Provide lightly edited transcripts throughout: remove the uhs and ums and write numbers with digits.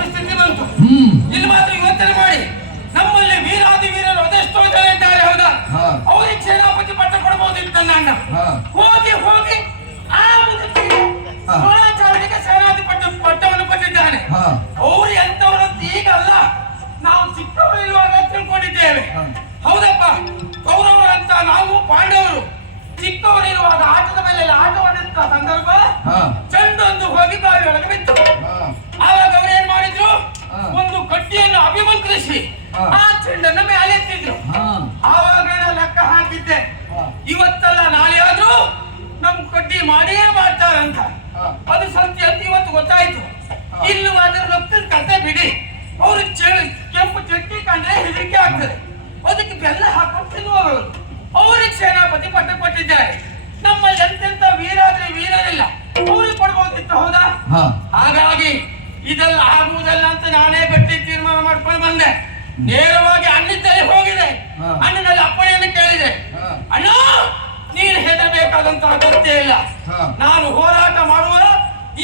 ಪರಿಸ್ಥಿತಿ ಬಂತು. ಇಲ್ಲಿ ಮಾತ್ರ ಯೋಚನೆ ಮಾಡಿ, ನಮ್ಮಲ್ಲಿ ವೀರಾದಿ ವೀರರು ಅದೆಷ್ಟೋ ಜನ ಇದ್ದಾರೆ, ಹೌದಾ? ಅವ್ರಿಗೆ ಸೇನಾಪತಿ ಪಟ್ಟ ಕೊಡಬಹುದಿತ್ತು ನನ್ನ ಅಣ್ಣ. ಹೋಗಿ ಹೋಗಿ ಆ ಮುದುಕಿಗೆ ದ್ರೋಣಾಚಾರ್ಯನಿಗೆ ಪಟ್ಟವನ್ನು ಕೊಟ್ಟಿದ್ದಾನೆ. ಅವ್ರು ಎಂತವರಂತ ಈಗ ಅಲ್ಲ, ನಾವು ಚಿಕ್ಕವರಿರುವಾಗ ತಿಳ್ಕೊಂಡಿದ್ದೇವೆ. ಹೌದಪ್ಪ, ಕೌರವರಂತ ನಾವು ಪಾಂಡವರು ಚಿಕ್ಕವರಿರುವಾಗ ಆಟದ ಮೇಲೆ ಆಟವಾಡಿದ್ದ ಸಂದರ್ಭ ಚೆಂಡೊಂದು ಹೋಗಿ ಬಾವಿಯೊಳಗೆ ಬಿತ್ತು. ಆವಾಗ ಅವ್ರು ಏನ್ ಮಾಡಿದ್ರು, ಒಂದು ಕಡ್ಡಿಯನ್ನು ಅಭಿಮಂತ್ರಿಸಿ ಆ ಚೆಂಡನ್ನು ಮೇಲೆ ಎತ್ತಿದ್ರು. ಆವಾಗ ಲೆಕ್ಕ ಹಾಕಿದ್ದೆ, ಇವತ್ತಲ್ಲ ನಾಳೆ ಆದ್ರೂ ನಮ್ ಕಡ್ಡಿ ಮಾಡಿಯೇ ಮಾಡ್ತಾರಂತ. ಅದು ಸತ್ಯ ಅಂತ ಇವತ್ತು ಗೊತ್ತಾಯ್ತು. ಇನ್ನು ಅದರ ರಕ್ತದ ಕತೆ ಬಿಡಿ, ಅವ್ರು ಕೆಂಪು ಚಟ್ನಿ ಕಂಡ್ರೆ ಹೆದರಿಕೆ ಆಗ್ತದೆ, ಅದಕ್ಕೆ ಬೆಲ್ಲ ಹಾಕೊಂಡು ತಿನ್ನುವವರು. ಅವ್ರಿಗೆ ಸೇನಾಪತಿ ಪಟ್ಟ ಕೊಟ್ಟಿದ್ದಾರೆ. ನಮ್ಮಲ್ಲಿ ಎಂತೆಂತ ವೀರಾದ್ರೆ ವೀರರಿಲ್ಲ, ಅವ್ರಿಗೆ ಕೊಡ್ಬೋದಿತ್ತು, ಹೌದಾ? ಹಾಗಾಗಿ ಇದೆಲ್ಲ ಆಗುವುದಲ್ಲ ಅಂತ ನಾನೇ ಗಟ್ಟಿ ತೀರ್ಮಾನ ಮಾಡ್ಕೊಂಡು ಬಂದೆ. ನೇರವಾಗಿ ಅಣ್ಣಿದ್ದಲ್ಲಿ ಹೋಗಿದೆ, ಅಣ್ಣನಲ್ಲಿ ಅಪ್ಪಣೆಯನ್ನು ಕೇಳಿದೆ. ಅಣ್ಣ, ನೀನು ಹೆದರಬೇಕಾದಂತ ಅಗತ್ಯ ಇಲ್ಲ, ನಾನು ಹೋರಾಟ ಮಾಡುವ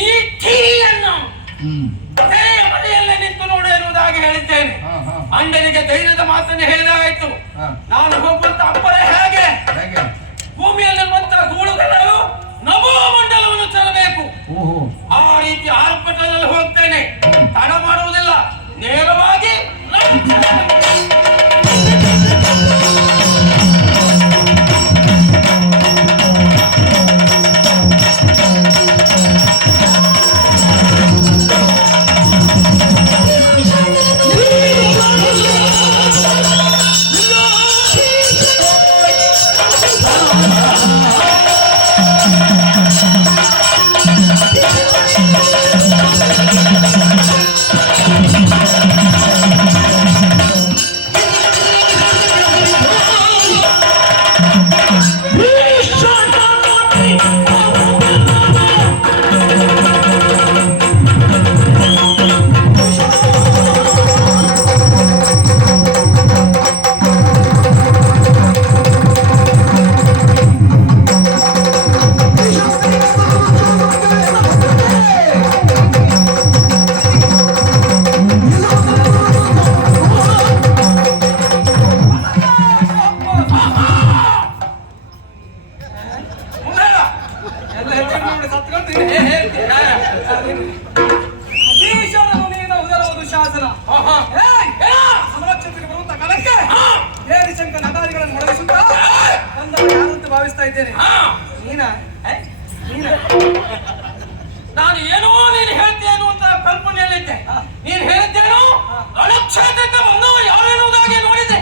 ಈ ಠೀಯನ್ನು ಮನೆಯಲ್ಲೇ ನಿಂತು ನೋಡು ಎನ್ನುವುದಾಗಿ ಹೇಳಿದ್ದೇನೆ. ಅಣ್ಣನಿಗೆ ಧೈರ್ಯದ ಮಾತನ್ನು ಹೇಳಿದಾಗಾಯ್ತು. ನಾನು ಹೋಗುವಂತ ಅಪ್ಪರೇ ಹೇಗೆ ಭೂಮಿಯಲ್ಲಿರುವಂತ ಧೂಳುಗಳು ನಭೋ ಮಂಡಲವನ್ನು ಚೆಲ್ಲಬೇಕು, ಆ ರೀತಿ ಆರ್ಭಟದಲ್ಲಿ ಹೋಗ್ತೇನೆ. ತಡ ಮಾಡುವುದಿಲ್ಲ, ನೇರವಾಗಿ ನಾನು ಏನೋ ನೀನು ಹೇಳ್ತೇನು ಅಂತ ಕಲ್ಪನೆಯಲ್ಲಿದ್ದೆ. ನೀನು ಹೇಳಿದ್ದೇನು ಅಣಕ್ಷೇತ್ರಕ್ಕೆ ಬಂದು ಯಾವೆನ್ನುವುದಾಗಿ ನೋಡಿದೆ.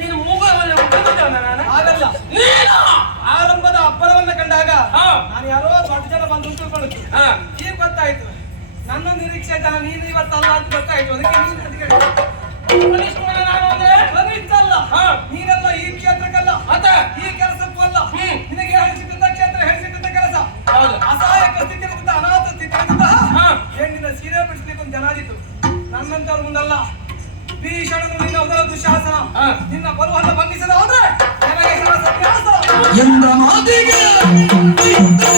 ನೀನು ಮೂಗಲ್ಲಿ ಆಗಲ್ಲ. ಆರಂಭದ ಅಬ್ಬರವನ್ನ ಕಂಡಾಗ ನಾನು ಯಾರೋ ದೊಡ್ಡ ಜನ ಬಂದು ತಿಳ್ಕೊಳ್ಳುತ್ತೆ. ಈಗ ಗೊತ್ತಾಯ್ತು ನನ್ನ ನಿರೀಕ್ಷೆ ಜನ ನೀನು ಇವತ್ತಲ್ಲ ಅಂತ ಗೊತ್ತಾಯ್ತು. ಅದಕ್ಕೆ ನೀನಲ್ಲ, ನೀನೆಲ್ಲ ಈ ಕ್ಷೇತ್ರಕ್ಕಲ್ಲ, ಈ ಕೆಲಸಕ್ಕೂ ಅಲ್ಲ. ನಿನಗೆ ಹೇಳಿಸಿದ್ದ ಕ್ಷೇತ್ರ, ಹೇಳಿಸಿದ್ದ ಕೆಲಸ ಅಸಹಾಯಕ ಸ್ಥಿತಿಯಿಂದ, ಅನಾಥ ಸ್ಥಿತಿಯಿಂದ ಹೆಣ್ಣಿನ ಸೀರೆ ಬಿಡಿಸ್ಲಿಕ್ಕೆ ಒಂದು ಜನಾದಿತ್ತು. ನನ್ನಂತವ್ರ ಮುಂದಲ್ಲ. ಭೀಷಣನು ನಿನ್ನ ಉದರ ದುಶಾಸನ, ನಿನ್ನ ಬರುವನ್ನ ಬಂಧಿಸದ ಹೋದ್ರೆ ನನಗೆ ಸನ್ಯಾಸ ಎಂದ ಮಾತಿಗೆ ಇಂದು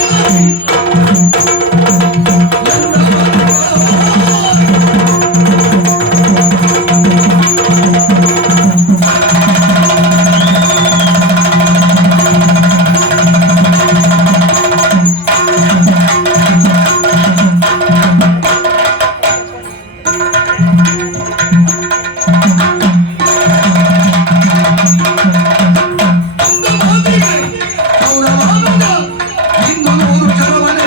100 ಜನವನ್ನ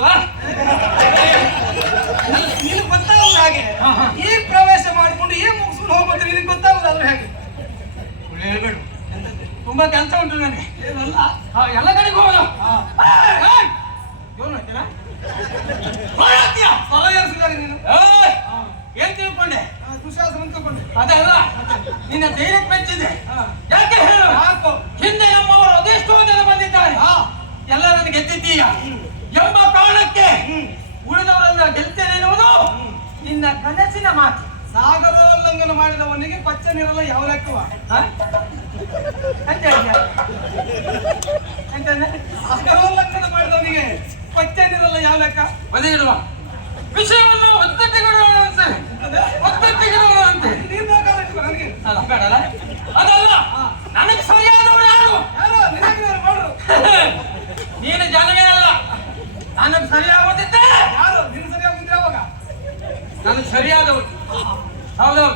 ಅಲ್ವಾ? ನಿನಗೆ ಗೊತ್ತಾಗಲ್ಲ ಹಾಗೆ. ಈಗ ಪ್ರವೇಶ ಮಾಡಿಕೊಂಡು ಈಗ ಮುಗಿಸ್ಕೊಂಡು ಹೋಗ್ಬೋದು, ನಿನಗೆ ಗೊತ್ತಾಗಲ್ಲ ಆದ್ರೆ ಹೇಗೆ? ಹೇಳ್ಬೇಡು, ತುಂಬಾ ಕೆಲಸ ಉಂಟು ನನಗೆ. ಏನಲ್ಲ ಎಲ್ಲ ಕಡೆಗೆ ಹೋಗೋದು. ಹೊಲ ಏರಿಸಿದ್ದಾರೆ ನೀನು. ಏನ್ ತಿಳ್ಕೊಂಡೆ? ದುಶಾಸನ ತಗೊಂಡೆ. ಅದಲ್ಲ, ನಿನ್ನ ಧೈರ್ಯಕ್ಕೆ ಮೆಚ್ಚಿದೆ. ಯಾಕೆ ಹೇಳು? ಯಾಕೋ? ಹಿಂದೆ ನಮ್ಮವರು ಅದೆಷ್ಟೋ ಜನ ಬಂದಿದ್ದಾರೆ, ಎಲ್ಲರನ್ನು ಗೆದ್ದಿದ್ದೀಯ ಎಂಬ ಕಾರಣಕ್ಕೆ ಉಳಿದವರನ್ನ ಗೆಲ್ತೇನೆ ಎನ್ನುವುದು ನಿನ್ನ ಕನಸಿನ ಮಾತು. ಸಾಗರೋಲ್ಲಂಘನ ಮಾಡಿದವನಿಗೆ ಪಚ್ಚ ನೀರಲ್ಲ ಯಾವ ಲೆಕ್ಕವ? ಸಾಗರೋಲ್ಲಂಘನ ಮಾಡಿದವನಿಗೆ ಪಚ್ಚ ನೀರಲ್ಲ ಯಾವ ಲೆಕ್ಕ? ಬದಿಡುವ ವಿಷಯವನ್ನು ಒತ್ತಟ್ಟಿಗಿಡುವಂತೆ ನೀನ್ ಬೇಕಾದಷ್ಟು ನನಗೆ. ಅಲ್ಲ ಬೇಡಲ್ಲ, ಅದಲ್ಲ, ನನಗೆ ಸರಿಯಾದವರು ಯಾರು? ಯಾರು ನಿನಗೆ ಮಾಡ್ರು? ನೀನು ಜನವೇ ಅಲ್ಲ, ನನಗೆ ಸರಿಯಾಗುತ್ತಿದ್ದೆ. ಯಾರು ನಿನ್ ಸರಿಯಾಗಿದ್ರೆ ಯಾವಾಗ? ನನಗೆ ಸರಿಯಾದವರು ಹೌದು.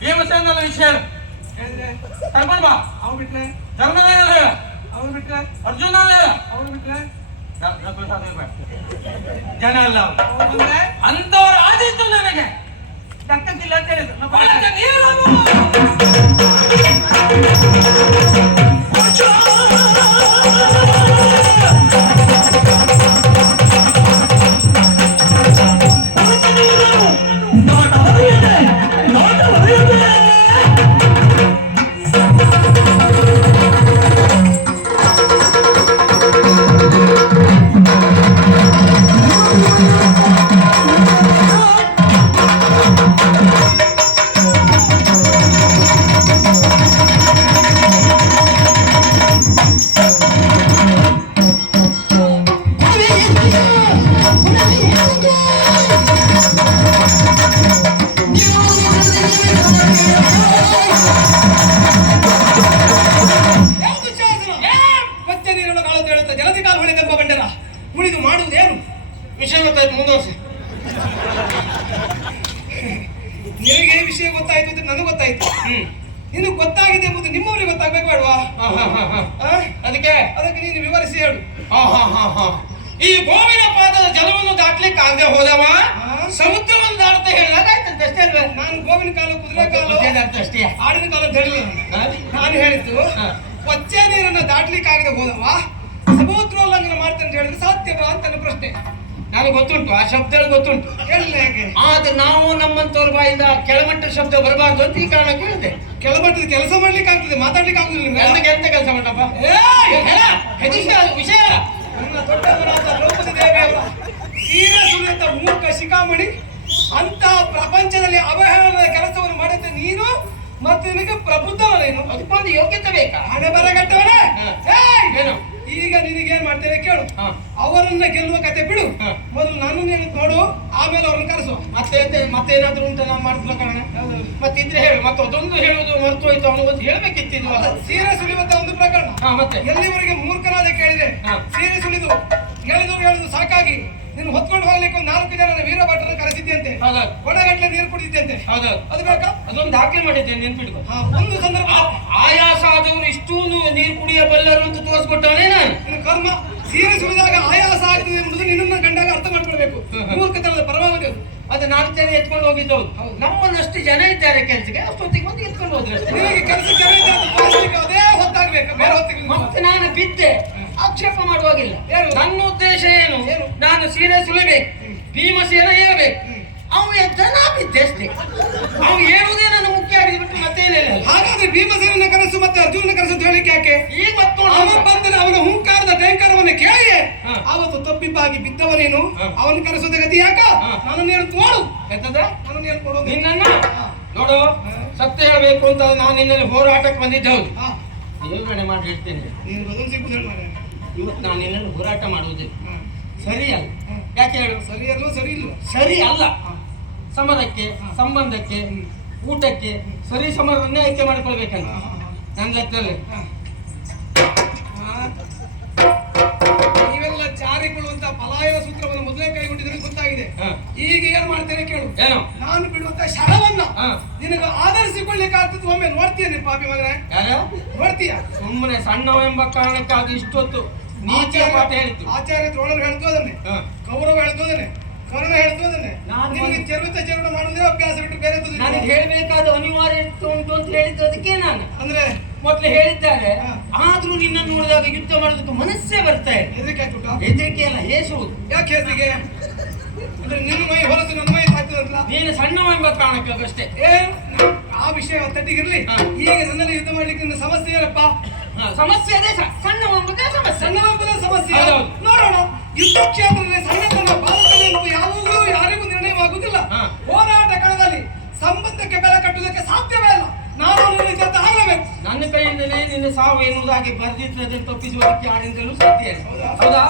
ಭೀಮಸೇನಲ್ಲ ವಿಷಯ ಹೇಳು. ಹೇಳಿದ್ರೆ ಕರ್ಕೊಂಡು ಬಾ. ಅವ್ನು ಬಿಟ್ರೆ ಧರ್ಮನ ಹೇಳ, ಅವ್ನು ಬಿಟ್ರೆ ಅರ್ಜುನ ಹೇಳ, ಅವ್ನು ಬಿಟ್ರೆ ಜನ ಅಲ್ಲ ಅವ್ರು. ಅವ್ನು ಬಂದ್ರೆ ಅಂತವ್ರು ಆದಿತ್ತು ನನಗೆ ದಕ್ಕಕ್ಕಿಲ್ಲ ಅಂತ ಹೇಳಿದ್ರು. ಉಳಿದು ಮಾಡುವುದೇನು? ವಿಷಯ ಗೊತ್ತಾಯ್ತು, ಮುಂದುವರಿಸಿ. ನಿನಗೆ ವಿಷಯ ಗೊತ್ತಾಯ್ತು ಅಂತ ನನಗೆ ಗೊತ್ತಾಯ್ತು. ನಿನಗೆ ಗೊತ್ತಾಗಿದೆ ಎಂಬುದು ನಿಮ್ಮವರಿಗೆ ಗೊತ್ತಾಗ್ಬೇಕು ಬೇಡವಾ? ಅದಕ್ಕೆ ನೀನು ವಿವರಿಸಿ ಹೇಳು. ಈ ಗೋವಿನ ಪಾದದ ಜಲವನ್ನು ದಾಟ್ಲಿಕ್ಕೆ ಆಗದೆ ಹೋದವ ಸಮುದ್ರವನ್ನು ದಾಟ್ತಾ ಹೇಳಿದಾಗಾಯ್ತಂತೆ ಅಷ್ಟೇ ಅಲ್ವೇ? ನಾನು ಗೋವಿನ ಕಾಲು ಕುದುರೆ ಕಾಲು ಅಷ್ಟೇ ಆಡಿನ ಕಾಲು ಅಂತ ಹೇಳಿಲ್ಲ. ನಾನು ಹೇಳಿದ್ದು ಪಚ್ಚೆ ನೀರನ್ನು ದಾಟ್ಲಿಕ್ಕೆ ಆಗದೆ ಹೋದವ ಸಮುದ್ರೋಲ್ಲಂಘನ ಮಾಡ್ತಾನೆ ಅಂತ ಹೇಳಿದ್ರೆ ಸಾಧ್ಯವಾ ಅಂತ ನನ್ನ ಪ್ರಶ್ನೆ. ನನಗೆ ಗೊತ್ತುಂಟು, ಆ ಶಬ್ದ ಗೊತ್ತುಂಟು. ಹೇಳಿಲ್ಲ ಹೇಗೆ? ಆದ್ರೆ ನಾವು ನಮ್ಮಂತವ್ರ ಬಾಯಿಂದ ಕೆಳಮಟ್ಟದ ಶಬ್ದ ಬರಬಾರ್ದು ಅಂತ ಈ ಕಾರಣ ಕೇಳಿದೆ. ಕೆಳಮಟ್ಟದ ಕೆಲಸ ಮಾಡ್ಲಿಕ್ಕೆ ಆಗ್ತದೆ, ಮಾತಾಡ್ಲಿಕ್ಕೆ ಆಗುದಿಲ್ಲ ನಿಮ್ಗೆ. ಎಂತ ಕೆಲಸ ಮಾಡಪ್ಪ? ವಿಷಯ ನನ್ನ ದೊಡ್ಡವರಾದ ದ್ರೌಪದಿ ದೇವಿಯವರ ಸೀರೆ ಸುಲಿತ ಮೂರ್ಖ ಶಿಖಾಮಣಿ ಅಂತಹ ಪ್ರಪಂಚದಲ್ಲಿ ಅವಹೇಳನದ ಕೆಲಸವನ್ನು ಮಾಡುತ್ತೆ ನೀನು. ಮತ್ತೆ ನಿನಗೆ ಪ್ರಬುದ್ಧವನೇನು? ಅದಕ್ಕೊಂದು ಯೋಗ್ಯತೆ ಬೇಕಾ? ಹಣೆ ಬರಗಟ್ಟವನೇ. ಏನು ಈಗ ನಿನಗೇನ್ ಮಾಡ್ತೇನೆ ಕೇಳು. ಅವರನ್ನ ಗೆಲ್ಲುವ ಕತೆ ಬಿಡು, ಮೊದಲು ನನ್ನನ್ನು ನೋಡು, ಆಮೇಲೆ ಅವ್ರನ್ನ ಕರೆಸು. ಮತ್ತೇನಾದ್ರೂ ಉಂಟ ನಾವು ಮಾಡ್ಕೊಳ್ಳೋ ಕಾರಣ ಮತ್ತಿದ್ರೆ ಹೇಳು. ಮತ್ತೆ ಅದೊಂದು ಹೇಳುವುದು ಮರ್ತು ಹೋಯ್ತು, ಅವನಿಗೊಂದು ಹೇಳ್ಬೇಕಿತ್ತಿದ್ವ. ಸೀರೆ ಸುಲಿಯುವಂತ ಒಂದು ಪ್ರಕರಣ. ಮತ್ತೆ ಎಲ್ಲಿವರೆಗೆ ಮೂರ್ಖನಾದ ಕೇಳಿದೆ ಸೀರೆ ಸುಲಿದು ಹೇಳುದು ಸಾಕಾಗಿ ನೀನು ಹೊತ್ಕೊಂಡು ಹೋಗ್ಲಿಕ್ಕೆ ಒಂದು 4 ಜನ ವೀರ ಭಟ್ರನ್ನು ಕರೆಸಿದ್ದಂತೆ, ಕೊಡಗಟ್ಲೆ ನೀರು ಕುಡಿದಿದ್ದಂತೆ. ಅದು ಬೇಕಾ? ಅದೊಂದು ದಾಖಲೆ ಮಾಡಿದ್ದೇನೆ, ನೆನ್ಪಿಟ್ಕೊ. ಒಂದು ಸಂದರ್ಭ ಆಯಾಸ ಆದವರು ಇಷ್ಟೂ ನೀರು ಕುಡಿಯಬಲ್ಲರು ಅಂತ ತೋರಿಸ್ಕೊಟ್ಟವನೇ ನಾನು. ನಿನ್ನ ಕರ್ಮ. ಸೀರೆ ಸುಲಿದಾಗ ಆಯಾಸ ಆಗ್ತದೆ ಎಂಬುದು ನಿನ್ನನ್ನು ಕಂಡಾಗ ಅರ್ಥ ಮಾಡ್ಕೊಳ್ಬೇಕು. ಮೂರ್ಖತನದ ಪರವಾಗಿ ಅದು 4 ಜನ ಎತ್ಕೊಂಡು ಹೋಗಿದ್ದವು. ನಮ್ಮನ್ನಷ್ಟು ಜನ ಇದ್ದಾರೆ ಕೆಲಸಕ್ಕೆ, ಅಷ್ಟೊತ್ತಿಗೆ ಬಂದು ಎತ್ಕೊಂಡು ಹೋದ್ರೆ ನಿನಗೆ ಕೆಲಸಕ್ಕೆ ಅದೇ ಹೊತ್ತಾಗ್ಬೇಕು, ಬೇರೆ ಹೊತ್ತಿಗೆ. ಮತ್ತೆ ನಾನು ಬಿದ್ದೆ, ಆಕ್ಷೇಪ ಮಾಡುವಾಗಿಲ್ಲ. ನನ್ನ ಉದ್ದೇಶ ಏನು? ನಾನು ಸೀರೆ ಸುಲಿಬೇಕು, ಭೀಮಸೇನ ಏರಬೇಕು. ಅವು ಎದ್ದ ನಾ ಬಿದ್ದೆ ಅಷ್ಟೇ. ಅವು ಏಳುವುದೇ ನನ್ನ ಮುಖ್ಯ ಆಗಿಬಿಟ್ಟು ಮತ್ತೇನಿಲ್ಲ. ಹಾಗಾದ್ರೆ ಭೀಮಸೇನ ಕನಸು ಮತ್ತೆ ಅರ್ಜುನ ಕನಸು ಅಂತ ಹೇಳಿಕ್ಕೆ ಯಾಕೆ? ಈಗ ಮತ್ತೆ ಬಂದರೆ ಅವನ ಹುಂಕಾರದ ಟೇಂಕಾರವನ್ನು ಕೇಳಿ ಅವತ್ತು ತಪ್ಪಿಬ್ಬಾಗಿ ಬಿದ್ದವನೇನು ಅವನ ಕನಸದ ಗತಿ ಯಾಕ? ನನ್ನನ್ನು ಹೇಳಿ ನೋಡು. ಎಂತದ? ನನ್ನನ್ನು ಹೇಳಿ ಕೊಡೋದು. ನಿನ್ನನ್ನ ನೋಡು, ಸತ್ಯ ಹೇಳಬೇಕು ಅಂತ ನಾನು ನಿನ್ನಲ್ಲಿ ಹೋರಾಟಕ್ಕೆ ಬಂದಿದ್ದೆ. ಹೌದು, ಯೋಚನೆ ಮಾಡಿ ಹೇಳ್ತೇನೆ. ನೀನು ಬದಲು ಸಿಗುದು ಇವತ್ತು ನಾನು ನಿನ್ನನ್ನು ಹೋರಾಟ ಮಾಡುವುದಿಲ್ಲ. ಸರಿ ಅಲ್ಲ. ಯಾಕೆ ಹೇಳು? ಸರಿ ಅಲ್ವ? ಸರಿ ಇಲ್ವ? ಸರಿ ಅಲ್ಲ. ಸಮರಕ್ಕೆ, ಸಂಬಂಧಕ್ಕೆ, ಊಟಕ್ಕೆ ಸರಿ ಸಮರವನ್ನೇ ಆಯ್ಕೆ ಮಾಡಿಕೊಳ್ಬೇಕಂತ ನನ್ನ ಲೆಕ್ಕದಲ್ಲಿ. ನೀವೆಲ್ಲ ಜಾರಿಕೊಳ್ಳುವಂತ ಪಲಾಯನ ಸೂತ್ರವನ್ನು ಮೊದಲೇ ಕೈಗೊಂಡಿದ್ರೆ ಗೊತ್ತಾಗಿದೆ. ಈಗ ಏನ್ ಮಾಡ್ತೇನೆ ಕೇಳು. ಏನು? ನಾನು ಬಿಡುವಂತ ಶರವನ್ನ ನಿನಗೆ ಆಧರಿಸಿಕೊಳ್ಳಿಕ್ಕೆ ಆಗ್ತದೆ. ಒಮ್ಮೆ ನೋಡ್ತೀಯ ನೀನು ಪಾಪಿ ಮಗನೇ? ಯಾರು ನೋಡ್ತೀಯ? ಸುಮ್ಮನೆ ಸಣ್ಣವ ಎಂಬ ಕಾರಣಕ್ಕಾಗಿ ಇಷ್ಟೊತ್ತು ನೀಚ ಪಾಠ ಹೇಳಿದ್ದು. ಆಚಾರ್ಯ ದ್ರೋಣರು ಹೇಳ್ತು ಅದನ್ನೇ, ಕೌರವ ಹೇಳ್ತು ಅದನ್ನೇ, ಕರ್ಣ ಹೇಳ್ತು ಅದನ್ನೇ. ನಿನಗೆ ಚರುಣ ಮಾಡುವುದೇ ಅಭ್ಯಾಸ ಬಿಟ್ಟು ಬೇರೆ ನನಗೆ ಹೇಳ್ಬೇಕಾದ ಅನಿವಾರ್ಯ ಉಂಟು ಅಂತ ಹೇಳಿದ್ದು ಅದಕ್ಕೆ ನಾನು ಅಂದ್ರೆ ಮೊದಲು ಹೇಳಿದ್ದಾರೆ. ಆದ್ರೂ ನಿನ್ನ ನೋಡಿದಾಗ ಯುದ್ಧ ಮಾಡೋದಕ್ಕೆ ಮನಸ್ಸೇ ಬರ್ತಾ ಇದೆ. ಹೆದರಿಕೆ ಅಲ್ಲ, ಹೇಸುವುದು. ಯಾಕೆ ಹೆದರಿಕೆ? ಅಂದ್ರೆ ನಿನ್ನ ಮೈ ಹೊರತು ನನ್ನ ಮೈ ತಾಗ್ತದಲ್ಲ. ನೀನು ಸಣ್ಣವ ಎಂಬ ಕಾರಣಕ್ಕೆ ಅಷ್ಟೇ. ಆ ವಿಷಯ ತಟ್ಟಿಗಿರ್ಲಿ. ಈಗ ನನ್ನಲ್ಲಿ ಯುದ್ಧ ಮಾಡ್ಲಿಕ್ಕೆ ನಿನ್ನ ಸಮಸ್ಯೆ ಏನಪ್ಪ? ಸಮಸ್ಯೆ ಅದೇ, ಸಣ್ಣವ ಎಂಬುದೇ ಸಮಸ್ಯೆ. ಸಣ್ಣವ ಎಂಬುದೇ ಸಮಸ್ಯೆ. ನೋಡೋಣ, ಯುದ್ಧ ಕ್ಷೇತ್ರದಲ್ಲಿ ಸಣ್ಣತನ ಬಾಲತನ ಯಾವಾಗಲೂ ಯಾರಿಗೂ ನಿರ್ಣಯವಾಗುವುದಿಲ್ಲ. ಹೋರಾಟ ಕಣದಲ್ಲಿ ಸಂಬಂಧಕ್ಕೆ ಬೆಲೆ ಕಟ್ಟುವುದಕ್ಕೆ ಸಾಧ್ಯವೇ ಇಲ್ಲ. ನಾನು ಆಗಲೇಬೇಕು. ನನ್ನ ಕೈಯಿಂದಲೇ ನಿನ್ನ ಸಾವು ಎನ್ನುವುದಾಗಿ ಬರೆದಿತ್ತು, ಅದನ್ನು ತಪ್ಪಿಸುವುದಕ್ಕೆ ಯಾರಿಂದಲೂ ಸಾಧ್ಯ ಇಲ್ಲ. ಹೌದಾ?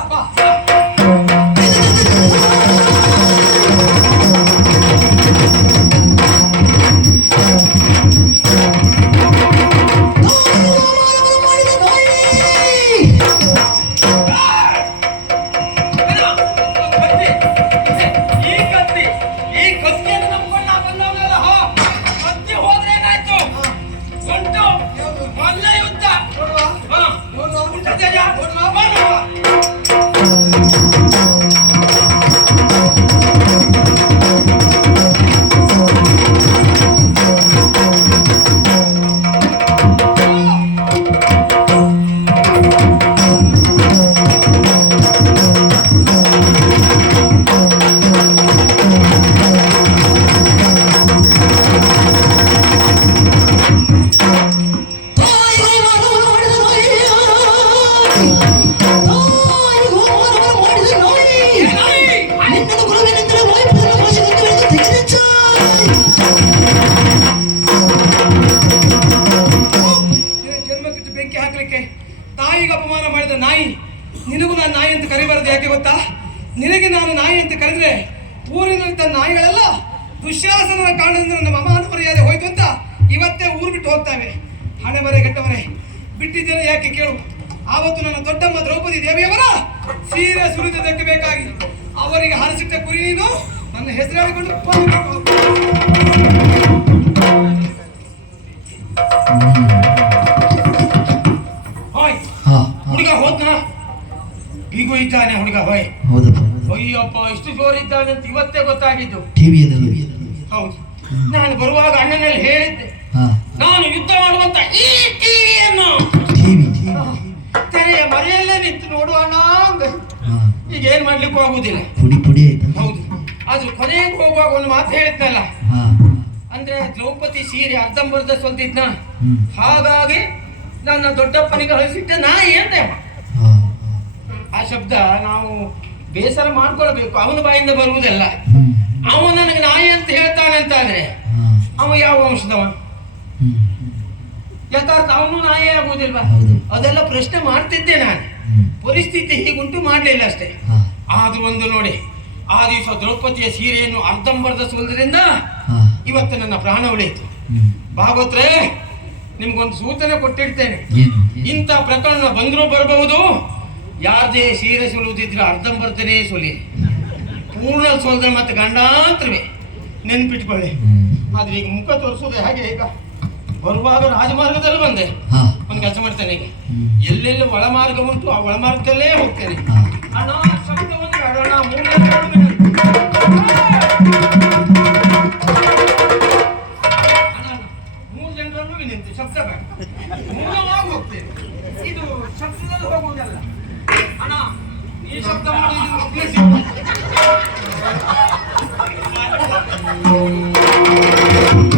ತಾಯಿಗೆ ಅಪಮಾನ ಮಾಡಿದ ನಾಯಿ ನಿನಗೂ ನಾನು ನಾಯಿ ಅಂತ ಕರಿಬಾರದು. ಯಾಕೆ ಗೊತ್ತಾ? ನಿನಗೆ ನಾನು ನಾಯಿ ಅಂತ ಕರೆದ್ರೆ ಊರಿನಂತ ನಾಯಿಗಳೆಲ್ಲ ದುಶ್ಯಾಸನದ ಕಾರಣದಿಂದ ನಮ್ಮ ಅಮಾನ ಮರ್ಯಾದೆ ಹೋಯ್ತು ಅಂತ ಇವತ್ತೇ ಊರು ಬಿಟ್ಟು ಹೋಗ್ತಾವೆ. ಹಣೆ ಬರೆ ಕೆಟ್ಟವರೇ, ಬಿಟ್ಟಿದ್ದೇನೆ ಯಾಕೆ ಕೇಳು. ಆವತ್ತು ನನ್ನ ದೊಡ್ಡಮ್ಮ ದ್ರೌಪದಿ ದೇವಿಯವರ ಸೀರೆ ಸುರಿದಕ್ಕೆ ಬೇಕಾಗಿ ಅವರಿಗೆ ಹಾರಿಸಿಟ್ಟ ಕುರಿ ನೀನು ನನ್ನ ಹೆಸರು ಹೇಳಿಕೊಂಡು ಹುಡುಗ ಹೋದ್ನ ಈಗ ಇದ್ದಾನೆ. ಹುಡುಗ ಹೋಯ್ ಅಯ್ಯಪ್ಪ, ಇಷ್ಟು ಜೋರಿದ್ದಾನೆ ಅಂತ ಇವತ್ತೇ ಗೊತ್ತಾಗಿದ್ದು. ಹೌದು, ನಾನು ಬರುವಾಗ ಅಣ್ಣನಲ್ಲಿ ಹೇಳಿದ್ದೆ, ನಾನು ಯುದ್ಧ ಮಾಡುವಂತ ಈ ಟಿವಿಯನ್ನು ತೆರೆಯ ಮರೆಯಲ್ಲೇ ನಿಂತು ನೋಡುವಣ್ಣ ಅಂದೆ. ಈಗ ಏನ್ ಮಾಡ್ಲಿಕ್ಕೂ ಆಗುದಿಲ್ಲ. ಹೌದು, ಆದ್ರೂ ಕೊನೆಗೆ ಹೋಗುವಾಗ ಒಂದು ಮಾತು ಹೇಳಿದ್ನಲ್ಲ, ಅಂದ್ರೆ ದ್ರೌಪದಿ ಸೀರೆ ಅರ್ಧಂಬರ್ಧ ಸೊಲ್ತಿದ್ನ, ಹಾಗಾಗಿ ನನ್ನ ದೊಡ್ಡಪ್ಪನಿಗೆ ಹಳಿಸಿಟ್ಟ ನಾಯಿ ಅಂದೆ. ಆ ಶಬ್ದ ನಾವು ಬೇಸರ ಮಾಡ್ಕೊಳ್ಬೇಕು, ಅವನ ಬಾಯಿಂದ ಬರುವುದಲ್ಲ. ಅವನು ನನಗೆ ನಾಯಿ ಅಂತ ಹೇಳ್ತಾನೆ ಅಂತಾದ್ರೆ ಅವ ಯಾವ ವಂಶದವ? ಯಥಾರ್ಥ ಅವನು ನಾಯಿ ಆಗುವುದಿಲ್ವಾ? ಅದೆಲ್ಲ ಪ್ರಶ್ನೆ ಮಾಡ್ತಿದ್ದೆ ನಾನು. ಪರಿಸ್ಥಿತಿ ಹೀಗುಂಟು ಮಾಡ್ಲಿಲ್ಲ ಅಷ್ಟೇ. ಆದ್ರೂ ಒಂದು ನೋಡಿ, ಆ ದಿವಸ ದ್ರೌಪದಿಯ ಸೀರೆಯನ್ನು ಅರ್ಧಂಬರ್ಧ ಸೋಲ್ದ್ರಿಂದ ಇವತ್ತು ನನ್ನ ಪ್ರಾಣ ಉಳಿಯಿತು. ಭಾಗವತ್ರೆ, ನಿಮ್ಗೊಂದು ಸೂಚನೆ ಕೊಟ್ಟಿರ್ತೇನೆ. ಇಂಥ ಪ್ರಕರಣ ಬಂದರೂ ಬರಬಹುದು. ಯಾರದೇ ಸೀರೆ ಸೋಲುವುದಿದ್ರೆ ಅರ್ಧಂಬರ್ಧನೇ ಸೋಲಿ, ಪೂರ್ಣ ಸೋಲ್ದ್ರೆ ಮತ್ತೆ ಗಂಡಾಂತರವೇ. ನೆನ್ಪಿಟ್ಕೊಳ್ಳಿ. ಆದ್ರೆ ಈಗ ಮುಖ ತೋರಿಸೋದು ಹಾಗೆ. ಈಗ ಬರುವಾಗ ರಾಜಮಾರ್ಗದಲ್ಲಿ ಬಂದೆ. ಒಂದು ಕೆಲಸ ಮಾಡ್ತೇನೆ, ಈಗ ಎಲ್ಲೆಲ್ಲ ಒಳಮಾರ್ಗ ಉಂಟು ಆ ಒಳಮಾರ್ಗದಲ್ಲೇ ಹೋಗ್ತೇನೆ. ಅಣ್ಣ ಶಬ್ದವನ್ನು ಅಡೋಣ, ಮೂರು ಜನರನ್ನು ವಿನಂತಿ, ಶಬ್ದ ಬೇಡ, ಮೂಲವಾಗಿ ಹೋಗ್ತೇನೆ. ಇದು ಶಬ್ದದಲ್ಲಿ ಹೋಗುವುದಲ್ಲ ಅಣ್ಣ. ಈ ಶಬ್ದ ಮಾಡಿದ್ರೆ